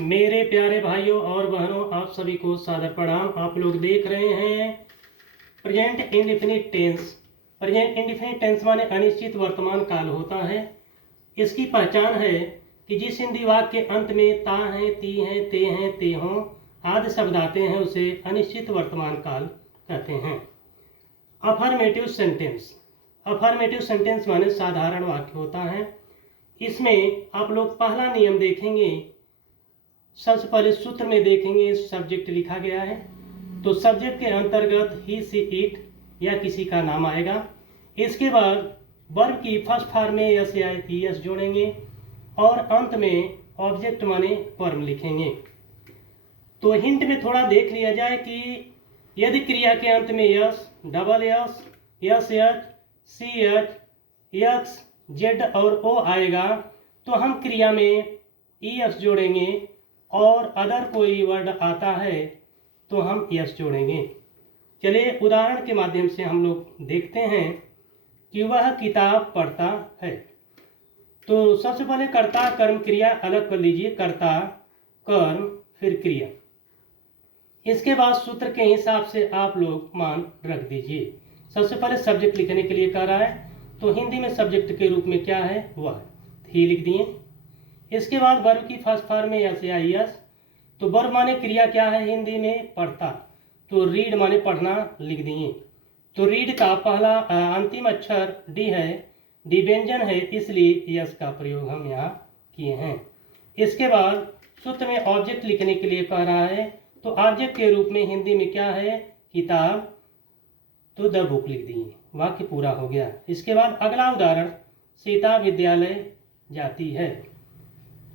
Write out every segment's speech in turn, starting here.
मेरे प्यारे भाइयों और बहनों, आप सभी को सादर प्रणाम। आप लोग देख रहे हैं present indefinite tense. Present indefinite tense माने अनिश्चित वर्तमान काल होता है। इसकी पहचान है कि जिस हिंदी वाक्य के अंत में ता है, ती है, ते हों आदि शब्द आते हैं उसे अनिश्चित वर्तमान काल कहते हैं। Affirmative sentence. अफर्मेटिव सेंटेंस माने साधारण वाक्य होता है। इसमें आप लोग पहला नियम देखेंगे। सबसे पहले सूत्र में देखेंगे सब्जेक्ट लिखा गया है, तो सब्जेक्ट के अंतर्गत ही, सी, इट या किसी का नाम आएगा। इसके बाद वर्ब की फर्स्ट फॉर्म में यस या ईएस जोड़ेंगे और अंत में ऑब्जेक्ट माने वर्ब लिखेंगे। तो हिंट में थोड़ा देख लिया जाए कि यदि क्रिया के अंत में S, double S, S H, C H, X, Z और ओ आएगा तो हम क्रिया में ईएस जोड़ेंगे और अदर कोई वर्ड आता है तो हम यस जोड़ेंगे। चलिए उदाहरण के माध्यम से हम लोग देखते हैं कि वह किताब पढ़ता है। तो सबसे पहले कर्ता कर्म क्रिया अलग कर लीजिए, कर्ता कर्म फिर क्रिया। इसके बाद सूत्र के हिसाब से आप लोग मान रख दीजिए। सबसे पहले सब्जेक्ट लिखने के लिए कह रहा है, तो हिंदी में सब्जेक्ट के रूप में क्या है वह ही लिख दिए। इसके बाद वर्ब की फर्स्ट फॉर्म में यस या यस, तो वर्ब माने क्रिया क्या है हिंदी में पढ़ता, तो रीड माने पढ़ना लिख दिए। तो रीड का पहला अंतिम अक्षर डी है, डी व्यंजन है, इसलिए यस का प्रयोग हम यहाँ किए हैं। इसके बाद सूत्र में ऑब्जेक्ट लिखने के लिए कह रहा है, तो ऑब्जेक्ट के रूप में हिंदी में क्या है किताब, तो द बुक लिख दिए। वाक्य पूरा हो गया। इसके बाद अगला उदाहरण, सीता विद्यालय जाती है।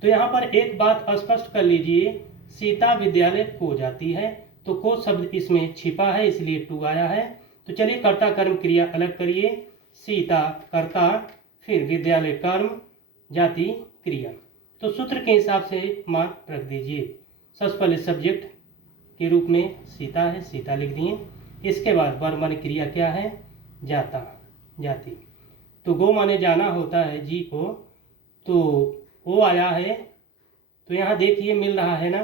तो यहाँ पर एक बात स्पष्ट कर लीजिए, सीता विद्यालय को जाती है, तो को शब्द इसमें छिपा है इसलिए टू आया है। तो चलिए कर्ता कर्म क्रिया अलग करिए। सीता कर्ता, फिर विद्यालय कर्म, जाति क्रिया। तो सूत्र के हिसाब से मान रख दीजिए। सबसे पहले सब्जेक्ट के रूप में सीता है, सीता लिख दिए। इसके बाद वर्ब माने क्रिया क्या है जाता, जाति। तो गो माने जाना होता है, जी ओ, तो ओ आया है, तो यहाँ देखिए मिल रहा है ना,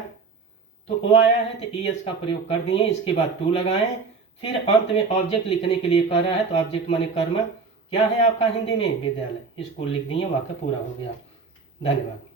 तो ओ आया है तो ईएस का प्रयोग कर दिए। इसके बाद टू लगाएं, फिर अंत में ऑब्जेक्ट लिखने के लिए कह रहा है, तो ऑब्जेक्ट माने कर्म क्या है आपका हिंदी में विद्यालय, स्कूल लिख दिए। वाक्य पूरा हो गया। धन्यवाद।